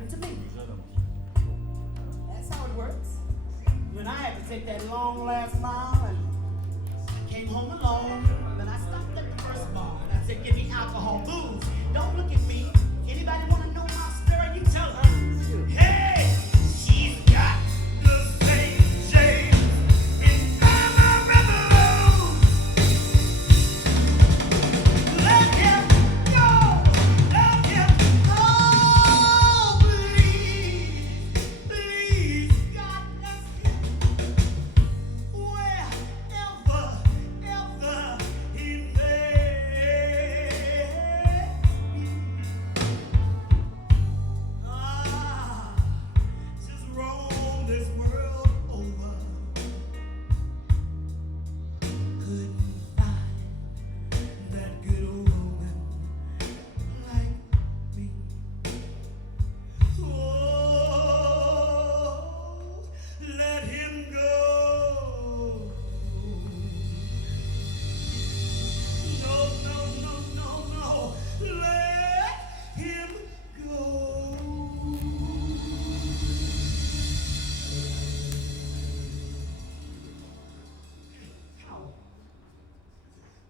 happened to me. That's how it works. When I had to take that long last mile and I came home alone, then I stopped at the first bar and I said, give me alcohol, booze. Don't look at me. Anybody want to know my story? You tell her. Hey, she's got the same shade in my river. Let him go. Let him go. Please, please, God bless him. Wherever, ever he may be. Just roam this world over. Couldn't find that good old woman like me. Oh, let him go. No, no, no, no, no. Let him go.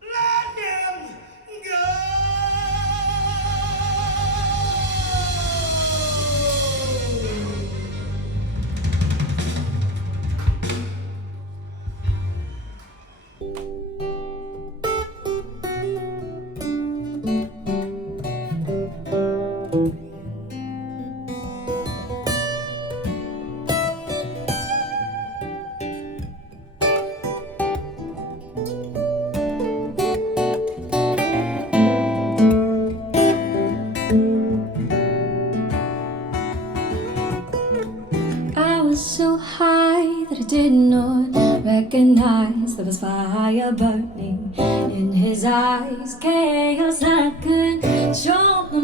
Let him I was so high that I did not recognize there was fire burning in his eyes. Chaos that could control my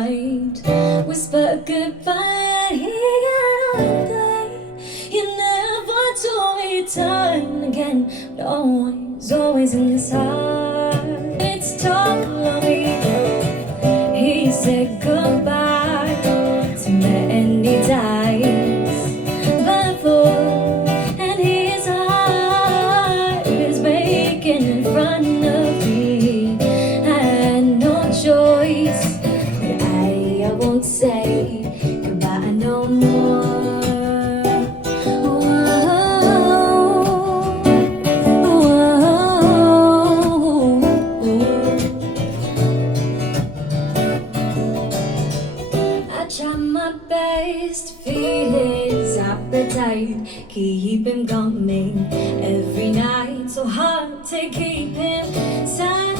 mind. Whisper goodbye, he got on the plane. He never told me to turn again, but always in the side. It's told on me. He said goodbye to many times before, and his heart is breaking in front of me. I had no choice, but I won't say goodbye no more. Keep him coming every night, so hard to keep him silent.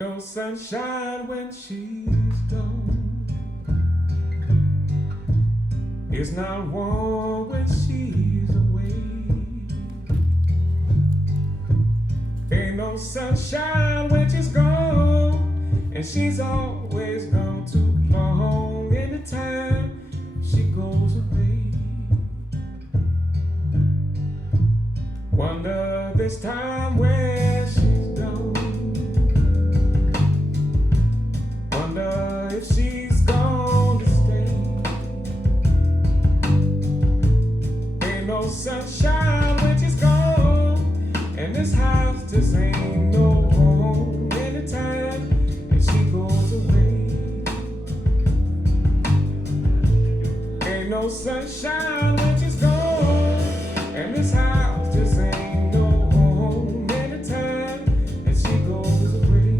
No sunshine when she's gone. It's not warm when she's away. Ain't no sunshine when she's gone, and she's always gone too long. Anytime she goes away, wonder this time where she's gone. Wonder if she's gone to stay. Ain't no sunshine when she's gone, and this house just ain't no home. Anytime and she goes away, ain't no sunshine when she's gone, and this house just ain't no home. Anytime and she goes away.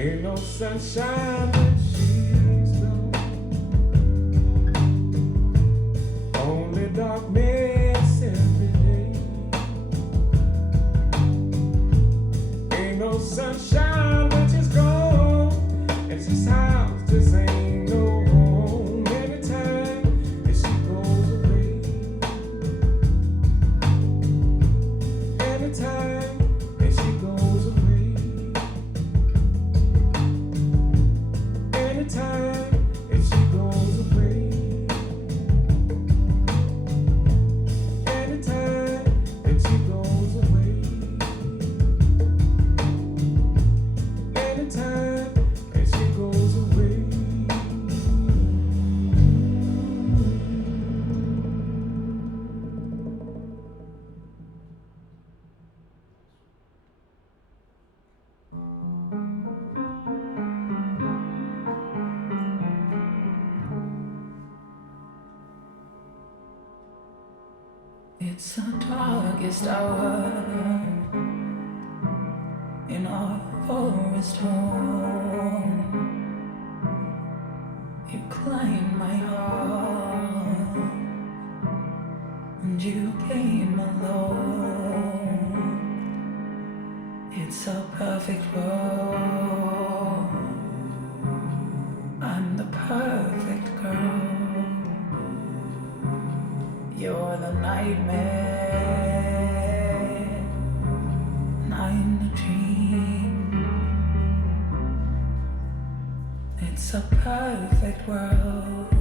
Ain't no sunshine when she's gone. Only darkness every day. Ain't no sunshine when she's gone, and this house just ain't no home. Anytime that she goes away, It's the darkest hour in our forest home. You climbed my heart and you came alone. It's a perfect world. I'm the perfect girl. You're the nightmare, and I'm the dream. It's a perfect world.